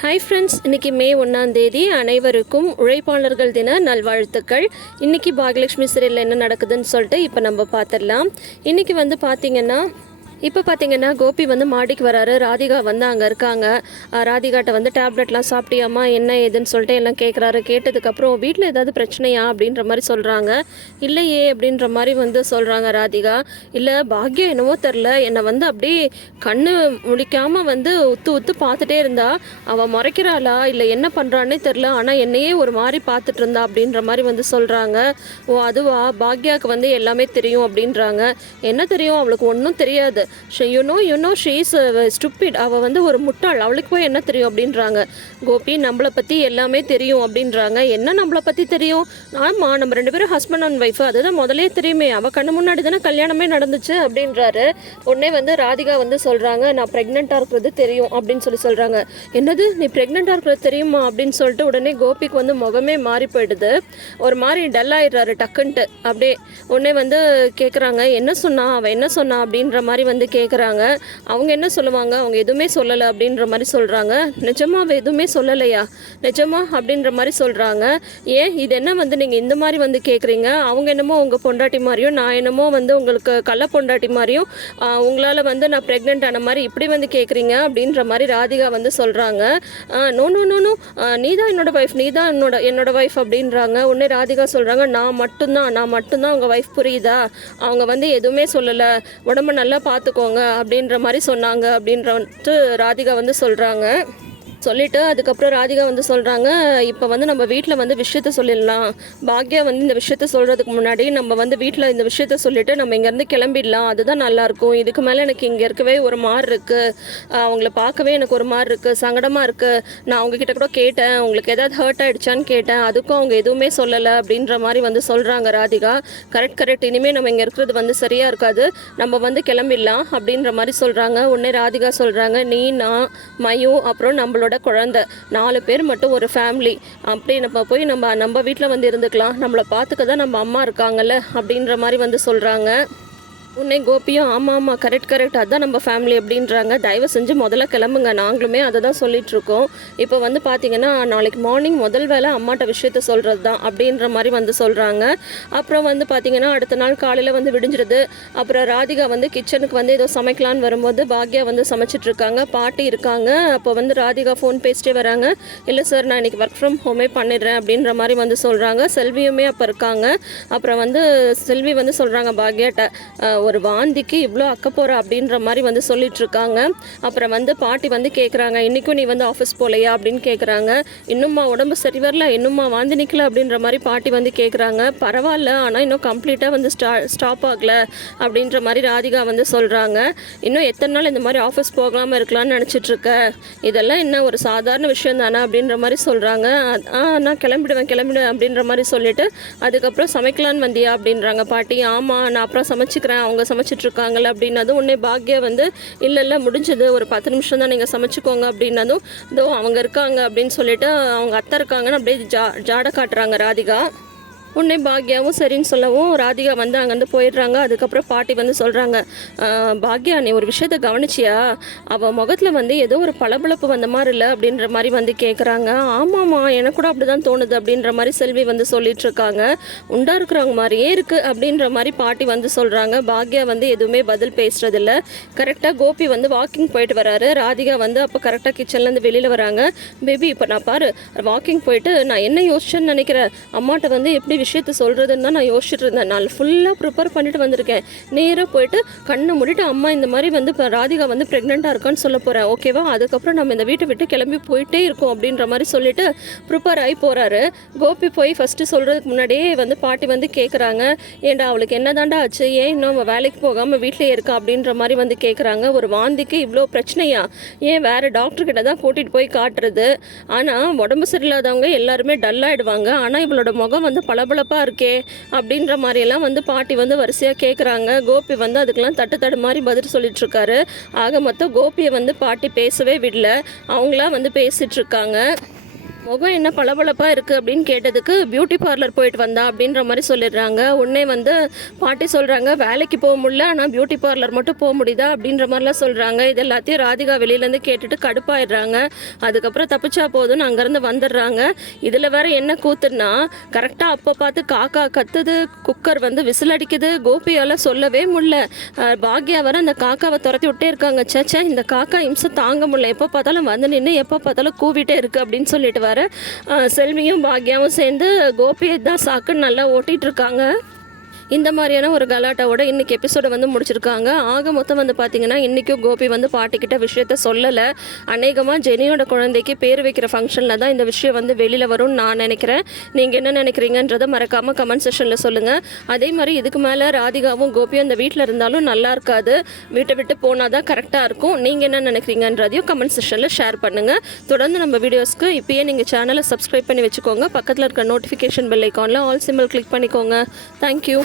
Hi friends இன்றைக்கி மே ஒன்றாந்தேதி அனைவருக்கும் உழைப்பாளர்கள் தின நல்வாழ்த்துக்கள். இன்றைக்கி பாகலட்சுமி சிறையில் என்ன நடக்குதுன்னு சொல்லிட்டு இப்போ நம்ம பார்த்துடலாம் இன்றைக்கி வந்து பார்த்திங்கன்னா இப்போ பார்த்தீங்கன்னா கோபி வந்து மாடிக்கு வராரு. ராதிகா வந்து அங்கே இருக்காங்க. ராதிகாட்ட வந்து டேப்லெட்லாம் சாப்பிட்டியாமா என்ன ஏதுன்னு சொல்லிட்டு எல்லாம் கேட்குறாரு கேட்டதுக்கப்புறம் வீட்டில் ஏதாவது பிரச்சனையா? அப்படின்ற மாதிரி சொல்கிறாங்க இல்லையே அப்படின்ற மாதிரி வந்து சொல்கிறாங்க ராதிகா. இல்லை பாக்யம் என்னவோ தெரில. என்னை வந்து அப்படியே கண்ணு முழிக்காமல் வந்து உத்து உத்து பார்த்துட்டே இருந்தா அவள் முறைக்கிறாளா? இல்லை என்ன பண்ணுறான்னே தெரில. ஆனால் என்னையே ஒரு மாதிரி பார்த்துட்டு இருந்தா அப்படின்ற மாதிரி வந்து சொல்கிறாங்க ஓ அதுவா? பாக்யாவுக்கு வந்து எல்லாமே தெரியும் அப்படின்றாங்க. என்ன தெரியும்? அவளுக்கு ஒன்றும் தெரியாது. யூனோ யூனோ ஷீஸ் ஸ்டூப்பிட் அவள் வந்து ஒரு முட்டாள். அவளுக்கு போய் என்ன தெரியும் அப்படின்றாங்க. கோபி நம்மளை பற்றி எல்லாமே தெரியும் அப்படின்றாங்க. என்ன நம்மளை பற்றி தெரியும்? ஆமாம் நம்ம ரெண்டு பேரும் ஹஸ்பண்ட் அண்ட் ஒய்ஃப் அதுதான் முதலே தெரியுமே. அவள் கண்ணு முன்னாடி தானே கல்யாணமே நடந்துச்சு அப்படின்றாரு. உடனே வந்து ராதிகா வந்து சொல்கிறாங்க நான் ப்ரெக்னெண்ட்டாக இருக்கிறது தெரியும் அப்படின்னு சொல்லி சொல்கிறாங்க என்னது? நீ ப்ரெக்னெண்ட்டாக இருக்கிறது தெரியுமா? அப்படின்னு சொல்லிட்டு உடனே கோபிக்கு வந்து முகமே மாறி போயிடுது. ஒரு மாதிரி டல் ஆயிடுறாரு டக்குன்ட்டு. அப்படியே உடனே வந்து கேட்குறாங்க என்ன சொன்னா? அவள் என்ன சொன்னா? அப்படின்ற மாதிரி வந்து வந்து கேட்குறாங்க அவங்க என்ன சொல்லுவாங்க? அவங்க எதுவுமே சொல்லலை அப்படின்ற மாதிரி சொல்கிறாங்க நிஜமா அவள் எதுவுமே சொல்லலையா? நிஜமா அப்படின்ற மாதிரி சொல்கிறாங்க ஏன்? இது என்ன வந்து நீங்கள் இந்த மாதிரி வந்து கேட்குறீங்க அவங்க என்னமோ உங்கள் பொண்டாட்டி மாதிரியும் நான் என்னமோ வந்து உங்களுக்கு கள்ள பொண்டாட்டி மாதிரியும் உங்களால் வந்து நான் ப்ரெக்னென்ட் ஆன மாதிரி இப்படி வந்து கேட்குறீங்க அப்படின்ற மாதிரி ராதிகா வந்து சொல்கிறாங்க நோ நோ நோ நோ நீ தான் என்னோட ஒய்ஃப் நீ தான் என்னோட என்னோட ஒய்ஃப் அப்படின்றாங்க. உடனே ராதிகா சொல்கிறாங்க நான் மட்டும்தான் நான் மட்டும்தான் உங்கள் ஒய்ஃப் புரியுதா? அவங்க வந்து எதுவுமே சொல்லலை. உடம்ப நல்லா பார்த்து பார்த்துக்கோங்க அப்படின்ற மாதிரி சொன்னாங்க அப்படின்ற வந்துட்டு ராதிகா வந்து சொல்கிறாங்க சொல்லிவிட்டு அதுக்கப்புறம் ராதிகா வந்து சொல்கிறாங்க இப்போ வந்து நம்ம வீட்டில் வந்து விஷயத்த சொல்லிடலாம். பாக்யா வந்து இந்த விஷயத்த சொல்கிறதுக்கு முன்னாடி நம்ம வந்து வீட்டில் இந்த விஷயத்த சொல்லிவிட்டு நம்ம இங்கேருந்து கிளம்பிடலாம். அதுதான் நல்லாயிருக்கும் இதுக்கு மேலே எனக்கு இங்கே இருக்கவே ஒரு மாதிரி இருக்குது அவங்கள பார்க்கவே எனக்கு ஒரு மாதிரி இருக்குது சங்கடமாக இருக்குது நான் அவங்கக்கிட்ட கூட கேட்டேன். உங்களுக்கு ஏதாவது ஹர்ட் ஆகிடுச்சான்னு கேட்டேன். அதுக்கும் அவங்க எதுவுமே சொல்லலை. அப்படின்ற மாதிரி வந்து சொல்கிறாங்க ராதிகா. கரெக்ட் கரெக்ட் இனிமேல் நம்ம இங்கே இருக்கிறது வந்து சரியாக இருக்காது. நம்ம வந்து கிளம்பிடலாம். அப்படின்ற மாதிரி சொல்கிறாங்க உடனே ராதிகா சொல்கிறாங்க நீ நான் மயு அப்புறம் நம்மளோட குழந்தை நாலு பேர் மட்டும் ஒரு ஃபேமிலி அப்படி நம்ம போய் நம்ம நம்ம வீட்டில் வந்து இருந்துக்கலாம். நம்மளை பார்த்துக்க தான் நம்ம அம்மா இருக்காங்கல்ல அப்படின்ற மாதிரி வந்து சொல்கிறாங்க உன்னை கோபியும் ஆமாம் ஆமாம் கரெக்ட் கரெக்ட் தான் நம்ம ஃபேமிலி அப்படின்றாங்க. தயவு செஞ்சு முதல்ல கிளம்புங்க. நாங்களுமே அதை தான் சொல்லிகிட்ருக்கோம் இப்போ வந்து பார்த்தீங்கன்னா நாளைக்கு மார்னிங் முதல் வேலை அம்மாட்ட விஷயத்த சொல்கிறது தான் அப்படின்ற மாதிரி வந்து சொல்கிறாங்க அப்புறம் வந்து பார்த்தீங்கன்னா அடுத்த நாள் காலையில் வந்து விடிஞ்சிருது. அப்புறம் ராதிகா வந்து கிச்சனுக்கு வந்து ஏதோ சமைக்கலான்னு வரும்போது பாக்யா வந்து சமைச்சிட்டு இருக்காங்க பாட்டி இருக்காங்க. அப்போ வந்து ராதிகா ஃபோன் பேசிட்டே வராங்க. இல்லை சார் நான் இன்னைக்கு ஒர்க் ஃப்ரம் ஹோமே பண்ணிடுறேன். அப்படின்ற மாதிரி வந்து சொல்கிறாங்க செல்வியுமே அப்போ இருக்காங்க. அப்புறம் வந்து செல்வி வந்து சொல்கிறாங்க பாக்யாட்ட ஒரு வாந்திக்கு இவ்வளோ அக்க போகிற அப்படின்ற மாதிரி வந்து சொல்லிட்டு இருக்காங்க. அப்புறம் வந்து பாட்டி வந்து கேட்குறாங்க இன்றைக்கும் நீ வந்து ஆஃபீஸ் போகலையா அப்படின்னு கேட்குறாங்க இன்னும்மா உடம்பு சரி வரல. இன்னும்மா வாந்தி நிற்கல அப்படின்ற மாதிரி பாட்டி வந்து கேட்குறாங்க பரவாயில்ல. ஆனால் இன்னும் கம்ப்ளீட்டாக வந்து ஸ்டா ஸ்டாப் ஆகல. அப்படின்ற மாதிரி ராதிகா வந்து சொல்கிறாங்க இன்னும் எத்தனை நாள் இந்த மாதிரி ஆஃபீஸ் போகாமல் இருக்கலாம்னு நினச்சிட்ருக்க இதெல்லாம் என்ன ஒரு சாதாரண விஷயம் தானே? அப்படின்ற மாதிரி சொல்கிறாங்க ஆ நான் கிளம்பிடுவேன் கிளம்பிடுவேன். அப்படின்ற மாதிரி சொல்லிட்டு அதுக்கப்புறம் சமைக்கலான்னு வந்தியா? அப்படின்றாங்க பாட்டி. ஆமாம் நான் அப்புறம் சமைச்சிக்கிறேன். அவங்க சமைச்சிட்டு இருக்காங்கல்ல அப்படின்னதும் உடனே பாக்யா வந்து இல்லை இல்லை முடிஞ்சது. ஒரு பத்து நிமிஷம் தான் நீங்கள் சமைச்சிக்கோங்க அப்படின்னதும் இதோ அவங்க இருக்காங்க அப்படின்னு சொல்லிட்டு அவங்க அத்தை இருக்காங்கன்னு அப்படியே ஜா ஜாட காட்டுறாங்க ராதிகா. உடனே பாக்யாவும் சரின்னு சொல்லவும் ராதிகா வந்து அங்கேருந்து போயிடுறாங்க. அதுக்கப்புறம் பாட்டி வந்து சொல்கிறாங்க பாக்யா நீ ஒரு விஷயத்த கவனிச்சியா? அவள் முகத்தில் வந்து ஏதோ ஒரு பளபளப்பு வந்த மாதிரி இல்லை அப்படின்ற மாதிரி வந்து கேட்குறாங்க ஆமாம்மா எனக்கு கூட அப்படி தான் தோணுது அப்படின்ற மாதிரி செல்வி வந்து சொல்லிட்டு இருக்காங்க. உண்டா இருக்கிறவங்க மாதிரியே இருக்குது அப்படின்ற மாதிரி பாட்டி வந்து சொல்கிறாங்க பாக்யா வந்து எதுவுமே பதில் பேசுறதில்ல. கரெக்டாக கோபி வந்து வாக்கிங் போயிட்டு வராரு. ராதிகா வந்து அப்போ கரெக்டாக கிச்சன்லேருந்து வெளியில் வராங்க. பேபி இப்போ நான் பாரு வாக்கிங் போயிட்டு நான் என்ன யோசிச்சேன்னு நினைக்கிறேன் அம்மாட்ட வந்து எப்படி விஷயத்த சொல்கிறதுன்னு தான் நான் யோசிச்சுட்டு இருந்தேன் நான் ஃபுல்லாக ப்ரிப்பேர் பண்ணிட்டு வந்திருக்கேன். நேராக போயிட்டு கண்ணை மூடிட்டு அம்மா இந்த மாதிரி வந்து இப்போ ராதிகா வந்து ப்ரெக்னெண்ட்டாக இருக்கான்னு சொல்ல போகிறேன் ஓகேவா அதுக்கப்புறம் நம்ம இந்த வீட்டை விட்டு கிளம்பி போயிட்டே இருக்கோம் அப்படின்ற மாதிரி சொல்லிட்டு ப்ரிப்பேர் ஆகி போகிறாரு கோபி போய் ஃபஸ்ட்டு சொல்கிறதுக்கு முன்னாடியே வந்து பாட்டி வந்து கேட்குறாங்க ஏன்டா அவளுக்கு என்னதாண்டா ஆச்சு? ஏன் இன்னும் அவள் வேலைக்கு போகாமல் வீட்டிலே இருக்கா அப்படின்ற மாதிரி வந்து கேட்குறாங்க ஒரு வாந்திக்கு இவ்வளோ பிரச்சனையா? ஏன் வேறு டாக்டர்கிட்ட தான் கூட்டிகிட்டு போய் காட்டுறது? ஆனால் உடம்பு சரியில்லாதவங்க எல்லாருமே டல்லாகிடுவாங்க ஆனால் இவளோட முகம் வந்து பளபளப்பாக இருக்கே அப்படின்ற மாதிரியெல்லாம் வந்து பாட்டி வந்து வரிசையாக கேட்குறாங்க கோபி வந்து அதுக்கெல்லாம் தட்டு தடு மாதிரி பதில் சொல்லிட்டுருக்காரு ஆக மொத்தம் கோபியை வந்து பாட்டி பேசவே விடல. அவங்களாம் வந்து பேசிகிட்ருக்காங்க முகம் என்ன பளபளப்பாக இருக்குது அப்படின்னு கேட்டதுக்கு பியூட்டி பார்லர் போயிட்டு வந்தா அப்படின்ற மாதிரி சொல்லிடுறாங்க. உடனே வந்து பாட்டி சொல்கிறாங்க வேலைக்கு போக முடியல ஆனால் பியூட்டி பார்லர் மட்டும் போக முடியுதா? அப்படின்ற மாதிரிலாம் சொல்கிறாங்க இது எல்லாத்தையும் ராதிகா வெளியிலேருந்து கேட்டுட்டு கடுப்பாயிடுறாங்க. அதுக்கப்புறம் தப்பிச்சா போதும்னு அங்கேருந்து வந்துடுறாங்க. இதில் வேற என்ன கூத்துன்னா கரெக்டாக அப்போ பார்த்து காக்கா கத்துது குக்கர் வந்து விசில் அடிக்குது கோபியால் சொல்லவே முடியல. பாக்யா வர அந்த காக்காவை துரத்தி விட்டே இருக்காங்க. சேச்சா இந்த காக்கா இம்சை தாங்க முடியல. எப்போ பார்த்தாலும் வந்து நின்று எப்போ பார்த்தாலும் கூவிட்டே இருக்குது அப்படின்னு சொல்லிட்டு வர செல்வியும் பாக்யாவும் சேர்ந்து கோபியை தான் சாக்குன்னு நல்லா ஓட்டிட்டு இருக்காங்க. இந்த மாதிரியான ஒரு கலாட்டாவோட இன்னைக்கு எபிசோடை வந்து முடிச்சிருக்காங்க. ஆக மொத்தம் வந்து பார்த்தீங்கன்னா இன்றைக்கும் கோபி வந்து பாட்டிக்கிட்ட விஷயத்த சொல்லலை. அநேகமாக ஜெனியோட குழந்தைக்கு பேர் வைக்கிற ஃபங்க்ஷனில் தான் இந்த விஷயம் வந்து வெளியில் வரும்னு நான் நினைக்கிறேன். நீங்கள் என்ன நினைக்கிறீங்கன்றதை மறக்காமல் கமெண்ட் செஷனில் சொல்லுங்கள் அதே மாதிரி இதுக்கு மேலே ராதிகாவும் கோபியும் அந்த வீட்டில் இருந்தாலும் நல்லா இருக்காது. வீட்டை விட்டு போனால் தான் கரெக்டாக இருக்கும். நீங்கள் என்ன நினைக்கிறீங்கன்றதையும் கமெண்ட் செஷனில் ஷேர் பண்ணுங்கள் தொடர்ந்து நம்ம வீடியோஸ்க்கு இப்போயே நீங்கள் சேனலை சப்ஸ்கிரைப் பண்ணி வச்சுக்கோங்க. பக்கத்தில் இருக்க நோட்டிஃபிகேஷன் பெல் ஐக்கானில் ஆல் சிம்பிள் கிளிக் பண்ணிக்கோங்க. Thank you